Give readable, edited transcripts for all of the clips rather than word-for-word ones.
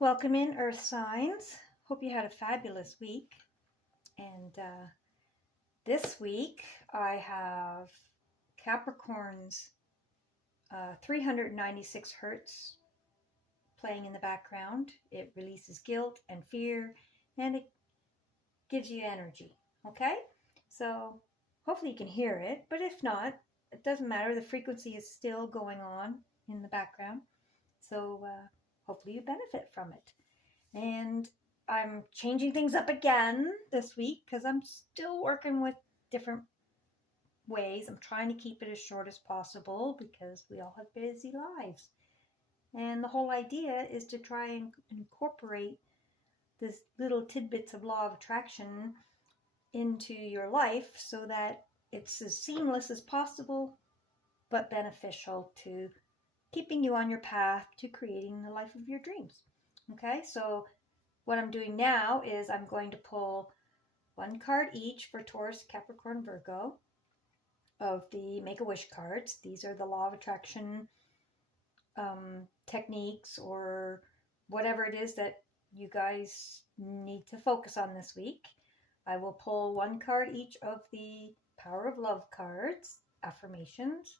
Welcome in, Earth signs. Hope you had a fabulous week. And this week I have Capricorn's 396 hertz playing in the background. It releases guilt and fear, and it gives you energy. Okay? So hopefully you can hear it, but if not, it doesn't matter. The frequency is still going on in the background. So hopefully you benefit from it. And I'm changing things up again this week because I'm still working with different ways. I'm trying to keep it as short as possible because we all have busy lives. And the whole idea is to try and incorporate this little tidbits of law of attraction into your life so that it's as seamless as possible but beneficial to keeping you on your path to creating the life of your dreams. Okay, so what I'm doing now is I'm going to pull one card each for Taurus, Capricorn, Virgo of the Make-A-Wish cards. These are the law of attraction techniques or whatever it is that you guys need to focus on this week. I will pull one card each of the Power of Love cards, affirmations,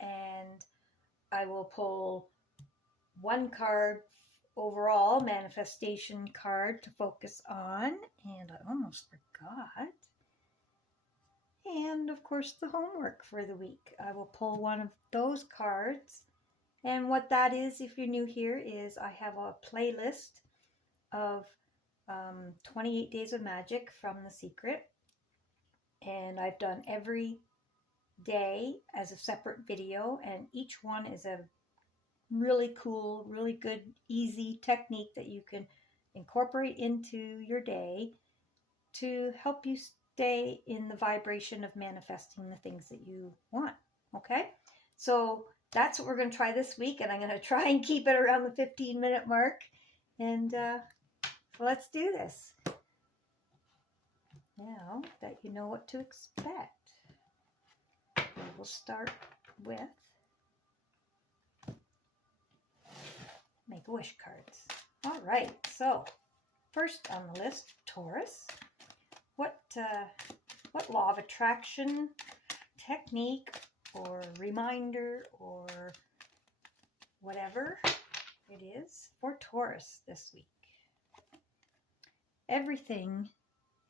and I will pull one card overall manifestation card to focus on, and I almost forgot. And of course the homework for the week. I will pull one of those cards, and what that is, if you're new here, is I have a playlist of 28 Days of Magic from The Secret, and I've done every day as a separate video, and each one is a really cool, really good, easy technique that you can incorporate into your day to help you stay in the vibration of manifesting the things that you want. Okay, so that's what we're going to try this week, and I'm going to try and keep it around the 15-minute mark. And so let's do this. Now that you know what to expect, we will start with Make-A-Wish cards. All right, so first on the list, Taurus. What law of attraction technique or reminder or whatever it is for Taurus this week? Everything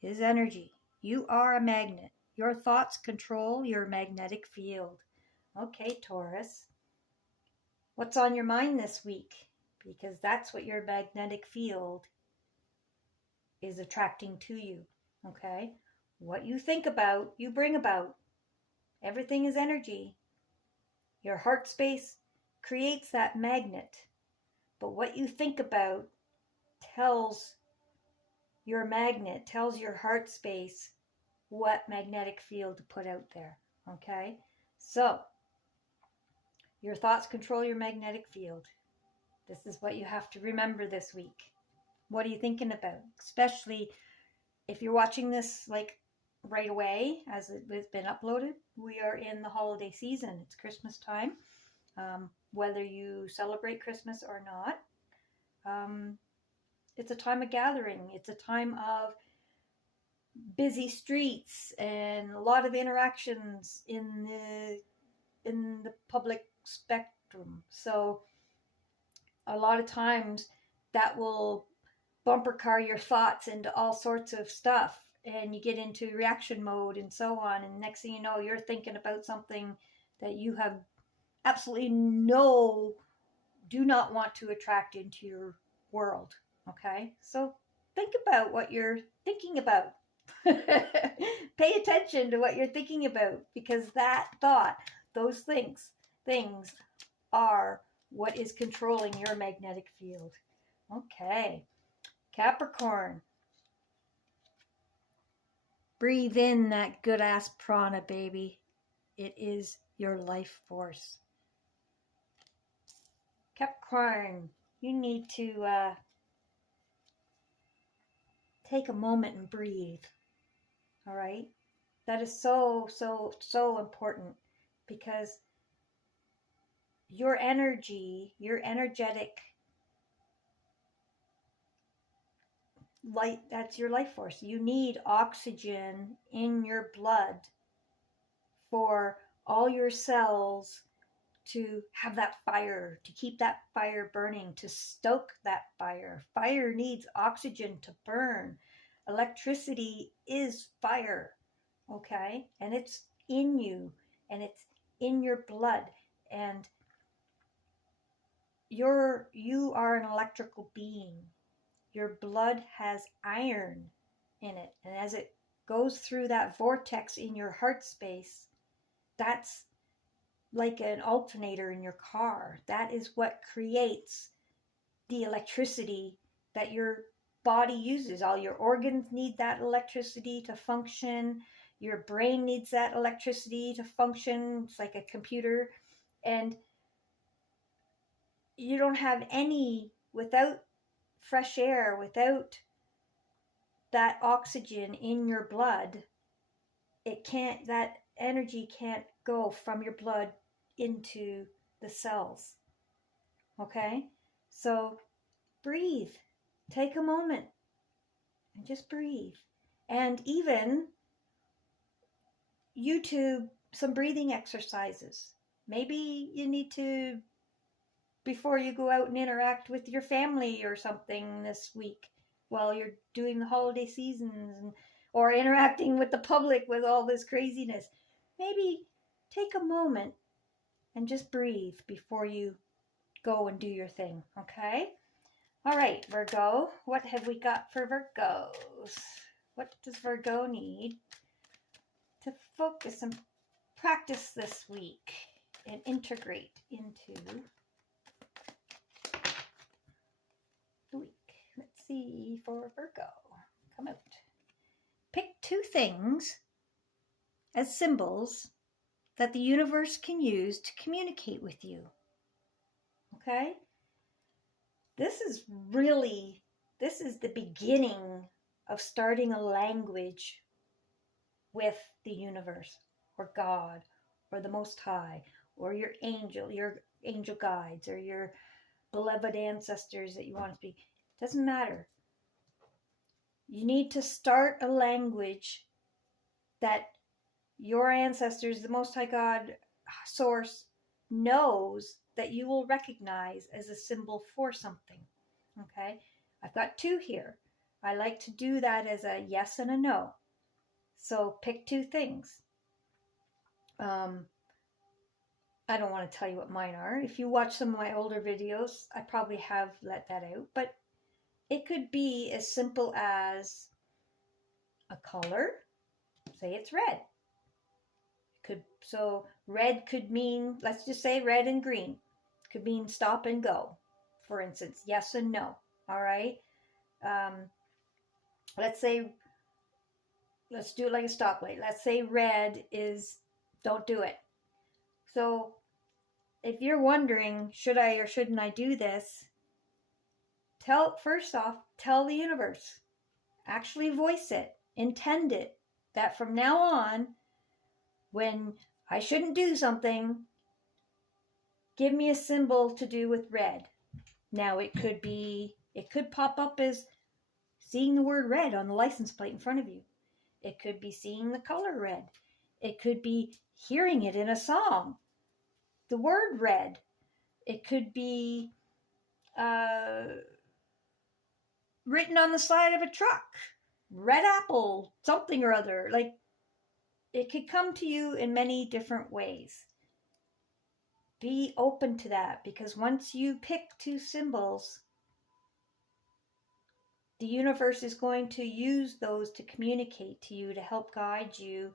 is energy. You are a magnet. Your thoughts control your magnetic field. Okay, Taurus. What's on your mind this week? Because that's what your magnetic field is attracting to you. Okay? What you think about, you bring about. Everything is energy. Your heart space creates that magnet. But what you think about tells your magnet, tells your heart space what magnetic field to put out there. Okay? So, your thoughts control your magnetic field. This is what you have to remember this week. What are you thinking about? Especially if you're watching this like right away as it has been uploaded. We are in the holiday season. It's Christmas time. Whether you celebrate Christmas or not, it's a time of gathering. It's a time of busy streets and a lot of interactions in the public spectrum. So a lot of times that will bumper car your thoughts into all sorts of stuff, and you get into reaction mode and so on, and next thing you know, you're thinking about something that you have absolutely do not want to attract into your world. Okay, so think about what you're thinking about. Pay attention to what you're thinking about, because that thought, those things are what is controlling your magnetic field. Okay, Capricorn. Breathe in that good ass prana, baby. It is your life force. Capricorn, you need to take a moment and breathe. All right? That is so important, because your energy, your energetic light, that's your life force. You need oxygen in your blood for all your cells to have that fire, to keep that fire burning, to stoke that fire. Fire needs oxygen to burn. Electricity is fire, okay? And it's in you, and it's in your blood, and you are an electrical being. Your blood has iron in it, and as it goes through that vortex in your heart space, that's like an alternator in your car. That is what creates the electricity that your body uses. All your organs need that electricity to function. Your brain needs that electricity to function. It's like a computer. And you don't have any, without fresh air, without that oxygen in your blood, that energy can't go from your blood into the cells. Okay? So breathe. Take a moment and just breathe. And even YouTube some breathing exercises. Maybe you need to, before you go out and interact with your family or something this week while you're doing the holiday seasons, or interacting with the public with all this craziness, maybe take a moment and just breathe before you go and do your thing, okay? All right, Virgo, what have we got for Virgos? What does Virgo need to focus and practice this week and integrate into the week? Let's see for Virgo. Come out. Pick 2 things as symbols that the universe can use to communicate with you. Okay? This is the beginning of starting a language with the universe, or God, or the Most High, or your angel guides, or your beloved ancestors that you want to speak. Doesn't matter. You need to start a language that your ancestors, the Most High God, Source, knows that you will recognize as a symbol for something. Okay? I've got 2 here. I like to do that as a yes and a no. So pick 2 things. I don't want to tell you what mine are. If you watch some of my older videos, I probably have let that out. But it could be as simple as a color. Say it's red. So red could mean, let's just say red and green. Could mean stop and go, for instance. Yes and no. All right. Let's do it like a stoplight. Let's say red is don't do it. So if you're wondering, should I or shouldn't I do this? First off, tell the universe. Actually voice it. Intend it. That from now on, when I shouldn't do something, give me a symbol to do with red. Now it could pop up as seeing the word red on the license plate in front of you. It could be seeing the color red. It could be hearing it in a song, the word red. It could be written on the side of a truck, red apple, something or other. Like, it could come to you in many different ways. Be open to that, because once you pick 2 symbols, the universe is going to use those to communicate to you, to help guide you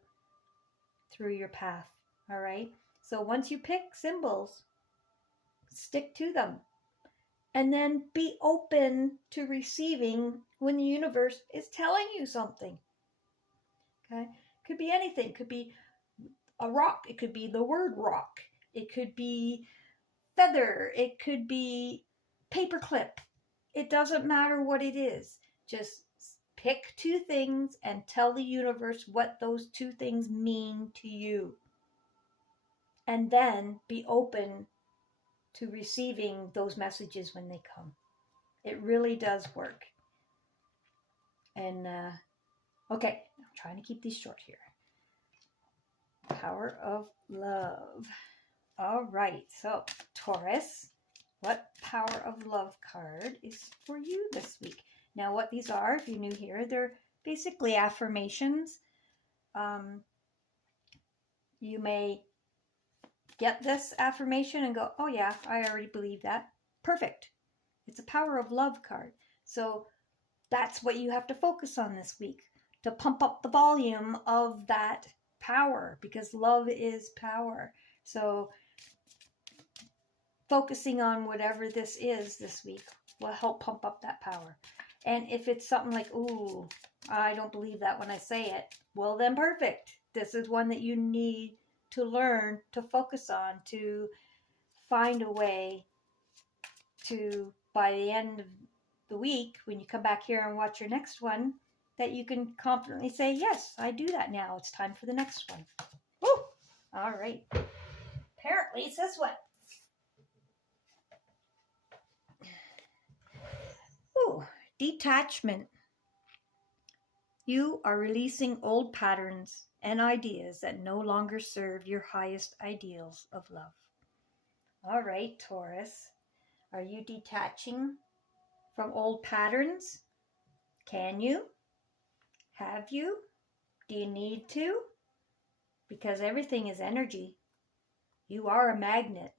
through your path. All right? So once you pick symbols, stick to them. And then be open to receiving when the universe is telling you something. Okay? Could be anything. Could be a rock. It could be the word rock. It could be feather. It could be paperclip. It doesn't matter what it is. Just pick 2 things and tell the universe what those 2 things mean to you. And then be open to receiving those messages when they come. It really does work. And okay, I'm trying to keep these short here. Power of love. All right, so Taurus, what power of love card is for you this week? Now, what these are, if you're new here, they're basically affirmations. You may get this affirmation and go, oh yeah, I already believe that. Perfect. It's a power of love card. So that's what you have to focus on this week, to pump up the volume of that power, because love is power. So focusing on whatever this is this week will help pump up that power. And if it's something like, ooh, I don't believe that when I say it, well then perfect. This is one that you need to learn to focus on, to find a way to, by the end of the week, when you come back here and watch your next one, that you can confidently say, yes, I do that now. It's time for the next one. Woo! All right. Apparently it's this one. Ooh, detachment. You are releasing old patterns and ideas that no longer serve your highest ideals of love. All right, Taurus. Are you detaching from old patterns? Can you? Have you? Do you need to? Because everything is energy. You are a magnet.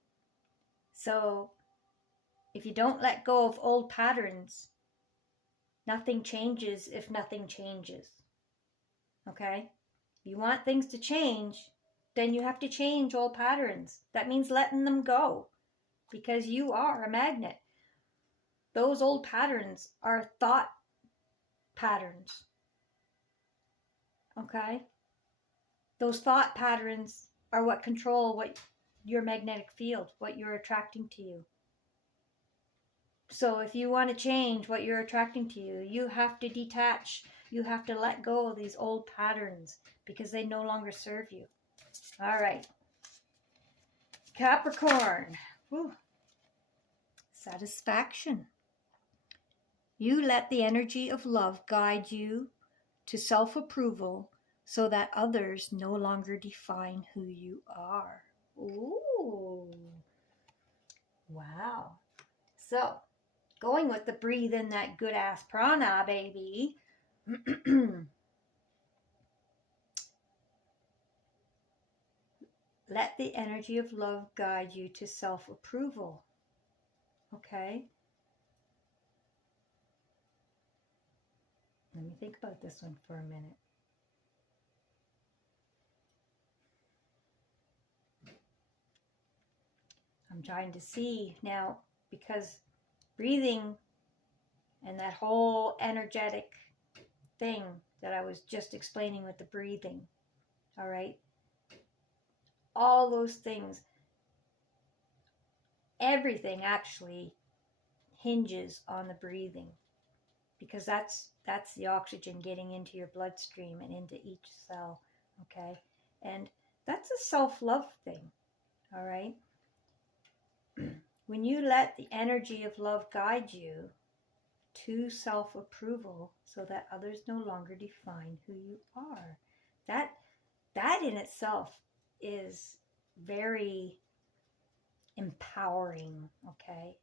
So if you don't let go of old patterns, nothing changes if nothing changes. Okay? If you want things to change, then you have to change old patterns. That means letting them go, because you are a magnet. Those old patterns are thought patterns. Okay? Those thought patterns are what control what your magnetic field, what you're attracting to you. So if you want to change what you're attracting to you, you have to detach. You have to let go of these old patterns because they no longer serve you. All right. Capricorn. Whew. Satisfaction. You let the energy of love guide you to self-approval so that others no longer define who you are. Ooh. Wow. So, going with the breathe in that good ass prana, baby. Let the energy of love guide you to self-approval. Okay? Let me think about this one for a minute. I'm trying to see now, because breathing and that whole energetic thing that I was just explaining with the breathing, all right? All those things, everything actually hinges on the breathing, because that's the oxygen getting into your bloodstream and into each cell, okay? And that's a self-love thing, all right? When you let the energy of love guide you to self-approval so that others no longer define who you are, that in itself is very empowering, okay?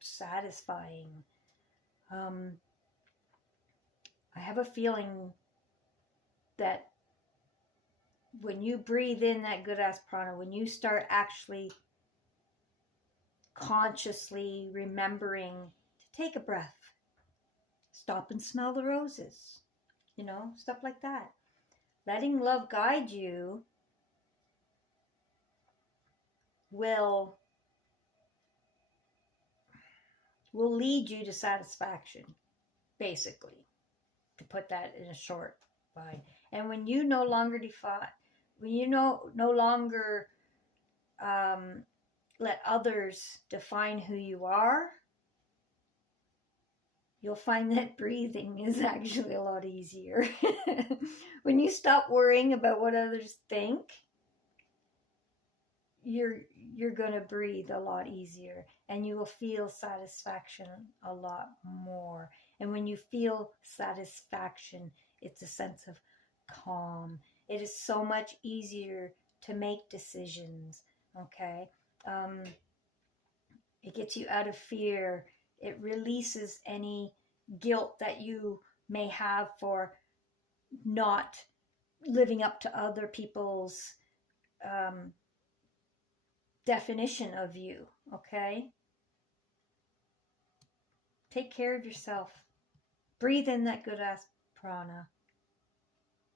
Satisfying. I have a feeling that when you breathe in that good ass prana, when you start actually consciously remembering to take a breath, stop and smell the roses, you know, stuff like that. Letting love guide you will lead you to satisfaction, basically, to put that in a short line. And when you no longer no longer let others define who you are, you'll find that breathing is actually a lot easier. When you stop worrying about what others think, you're going to breathe a lot easier. and you will feel satisfaction a lot more. And when you feel satisfaction, it's a sense of calm. It is so much easier to make decisions, okay? It gets you out of fear. It releases any guilt that you may have for not living up to other people's definition of you, okay? Take care of yourself. Breathe in that good ass prana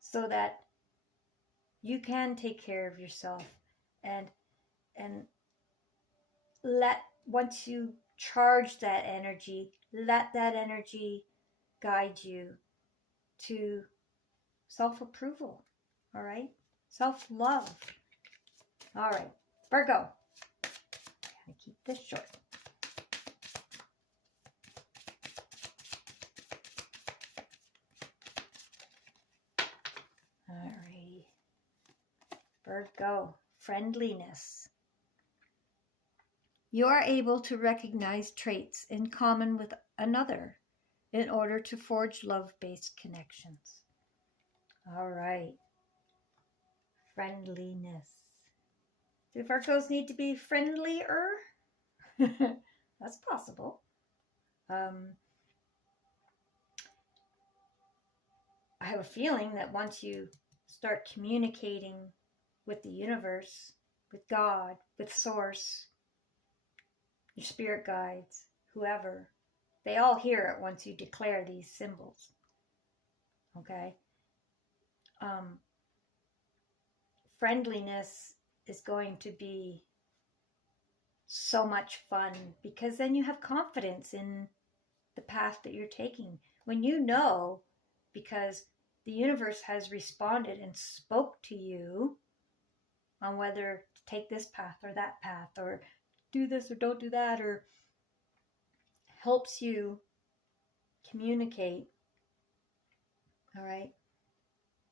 so that you can take care of yourself, and once you charge that energy, let that energy guide you to self-approval, all right? Self-love. All right, Virgo. I'm gonna keep this short. All right, Virgo, friendliness. You are able to recognize traits in common with another in order to forge love-based connections. All right. Friendliness. Do Virgos need to be friendlier? That's possible. I have a feeling that once you start communicating with the universe, with God, with Source, your spirit guides, whoever, they all hear it once you declare these symbols. Okay? Friendliness is going to be so much fun because then you have confidence in the path that you're taking. When you know, because the universe has responded and spoke to you on whether to take this path or that path, or do this or don't do that, or helps you communicate, all right,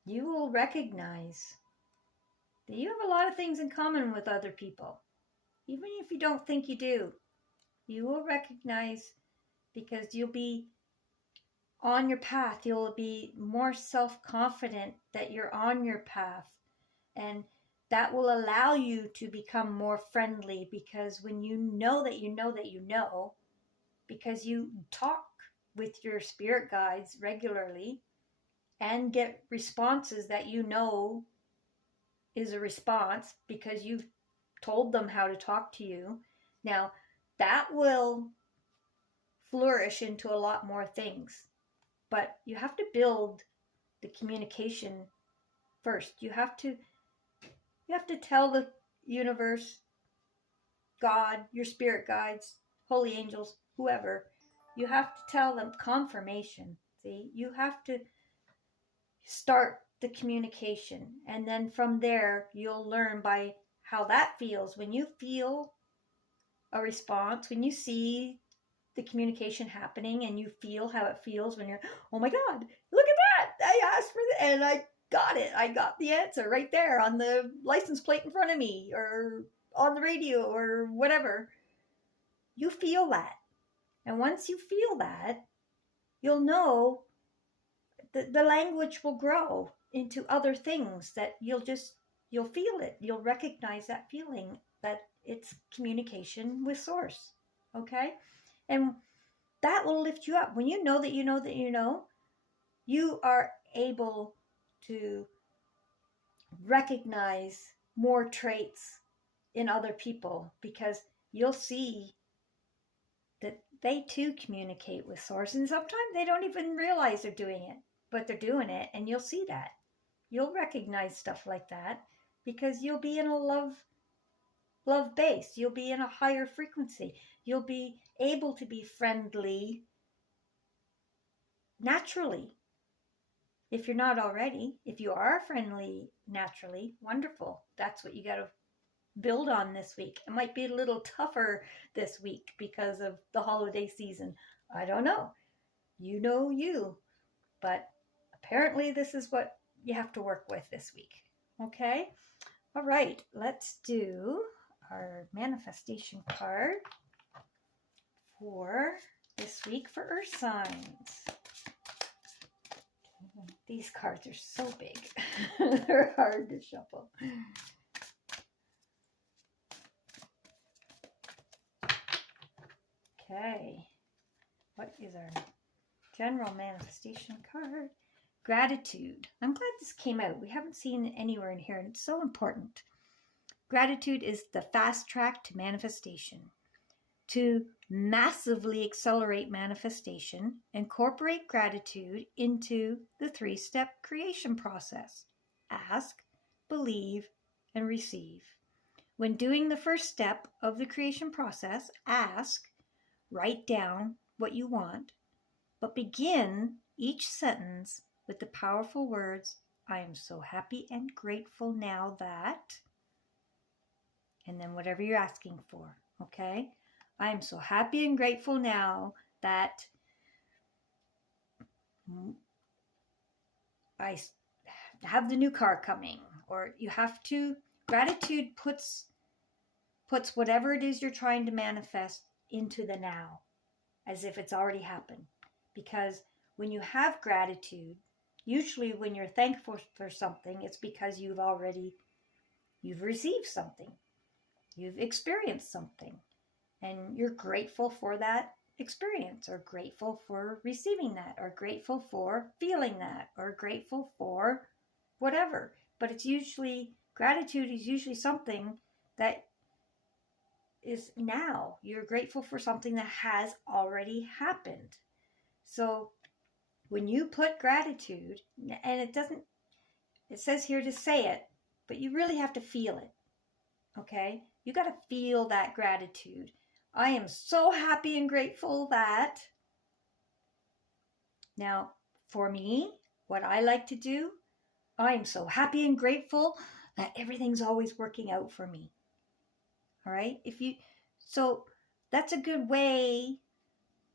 you will recognize that you have a lot of things in common with other people. Even if you don't think you do, you will recognize, because you'll be on your path. You'll be more self-confident that you're on your path. And that will allow you to become more friendly, because when you know that you know that you know, because you talk with your spirit guides regularly and get responses that you know is a response because you've told them how to talk to you. Now, that will flourish into a lot more things, but you have to build the communication first. You have to tell the universe, God, your spirit guides, holy angels, whoever, you have to tell them confirmation. See, you have to start the communication, and then from there you'll learn by how that feels. When you feel a response, when you see the communication happening and you feel how it feels when you're, oh my God, look at that, I asked for it and I got it, I got the answer right there on the license plate in front of me, or on the radio, or whatever. You feel that, and once you feel that, you'll know that the language will grow into other things, that you'll feel it. You'll recognize that feeling, that it's communication with Source. Okay? And that will lift you up. When you know that you know that you know, you are able to recognize more traits in other people, because you'll see that they too communicate with Source. And sometimes they don't even realize they're doing it, but they're doing it, and you'll see that. You'll recognize stuff like that because you'll be in a love base. You'll be in a higher frequency. You'll be able to be friendly naturally. If you're not already, if you are friendly naturally, wonderful. That's what you got to build on this week. It might be a little tougher this week because of the holiday season. I don't know. You know you. But apparently this is what you have to work with this week. Okay? All right. Let's do our manifestation card. for this week for Earth signs. These cards are so big. They're hard to shuffle. Okay. What is our general manifestation card? Gratitude. I'm glad this came out. We haven't seen it anywhere in here, and it's so important. Gratitude is the fast track to manifestation. To massively accelerate manifestation, incorporate gratitude into the 3-step creation process. Ask, believe, and receive. When doing the first step of the creation process, ask, write down what you want, but begin each sentence with the powerful words, I am so happy and grateful now that, and then whatever you're asking for, okay? I am so happy and grateful now that I have the new car coming. Or you have to, gratitude puts whatever it is you're trying to manifest into the now, as if it's already happened. Because when you have gratitude, usually when you're thankful for something, it's because you've received something. You've experienced something. And you're grateful for that experience, or grateful for receiving that, or grateful for feeling that, or grateful for whatever. But it's usually, gratitude is usually something that is now. You're grateful for something that has already happened. So when you put gratitude, and it says here to say it, but you really have to feel it. Okay? You got to feel that gratitude. I am so happy and grateful that. Now, for me, what I like to do, I am so happy and grateful that everything's always working out for me. All right? So that's a good way,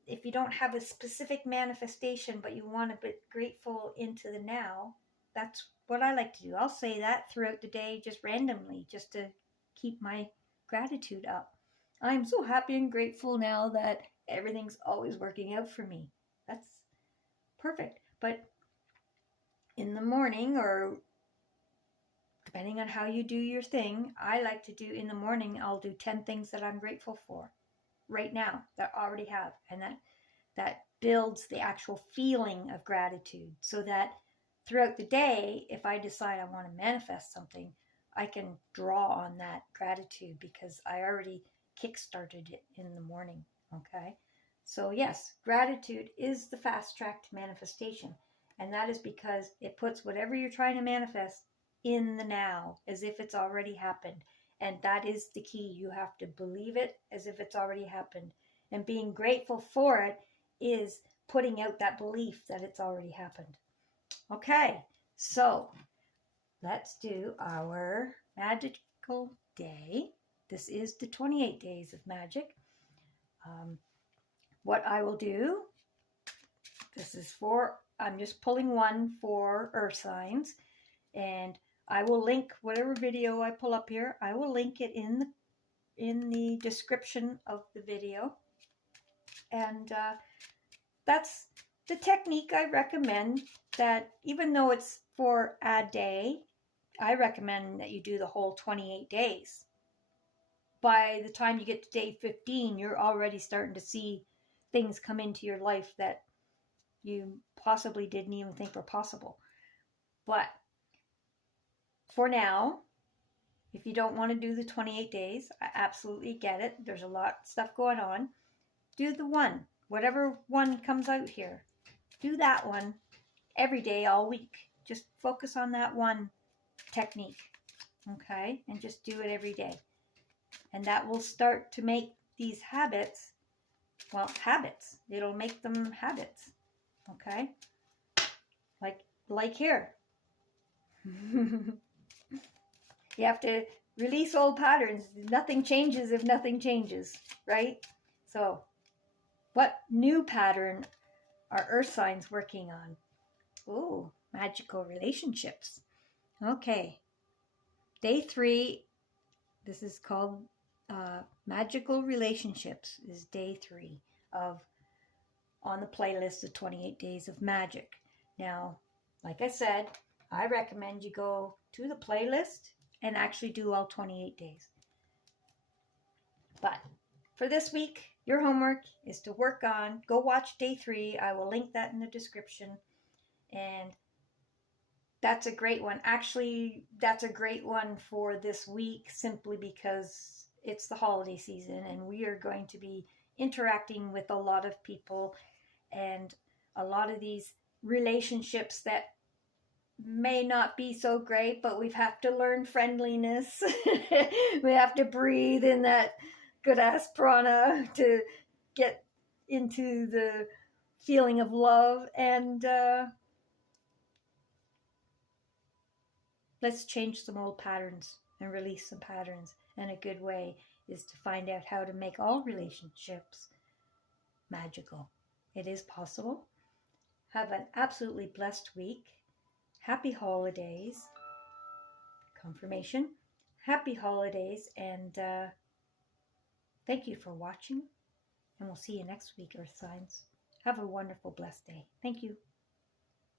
if you don't have a specific manifestation, but you want to be grateful into the now, that's what I like to do. I'll say that throughout the day, just randomly, just to keep my gratitude up. I'm so happy and grateful now that everything's always working out for me. That's perfect. But in the morning, or depending on how you do your thing, I like to do in the morning, I'll do 10 things that I'm grateful for right now that I already have. And that builds the actual feeling of gratitude, so that throughout the day, if I decide I want to manifest something, I can draw on that gratitude because I already kickstarted it in the morning. Okay. So yes, gratitude is the fast track to manifestation. And that is because it puts whatever you're trying to manifest in the now, as if it's already happened. And that is the key. You have to believe it as if it's already happened. And being grateful for it is putting out that belief that it's already happened. Okay, so let's do our magical day. This is the 28 days of magic. What I will do, I'm just pulling one for earth signs, and I will link whatever video I pull up here. I will link it in the description of the video. And that's the technique I recommend, that even though it's for a day, I recommend that you do the whole 28 days. By the time you get to day 15, you're already starting to see things come into your life that you possibly didn't even think were possible. But for now, if you don't want to do the 28 days, I absolutely get it. There's a lot of stuff going on. Do the one, whatever one comes out here. Do that one every day, all week. Just focus on that one technique, okay? And just do it every day. And that will start to make these habits, habits. It'll make them habits, okay? Like here. You have to release old patterns. Nothing changes if nothing changes, right? So, what new pattern are earth signs working on? Oh, magical relationships. Okay. Day 3, this is called magical relationships, is day 3. of on the playlist of 28 Days of Magic. Now, like I said, I recommend you go to the playlist and actually do all 28 days. But for this week, your homework is to go watch day 3. I will link that in the description. And that's a great one. Actually, that's a great one for this week simply because it's the holiday season and we are going to be interacting with a lot of people and a lot of these relationships that may not be so great, but we have to learn friendliness. We have to breathe in that good ass prana to get into the feeling of love, and let's change some old patterns and release some patterns. And a good way is to find out how to make all relationships magical. It is possible. Have an absolutely blessed week. Happy holidays. Confirmation. Happy holidays, and thank you for watching. And we'll see you next week, Earth Signs. Have a wonderful, blessed day. Thank you.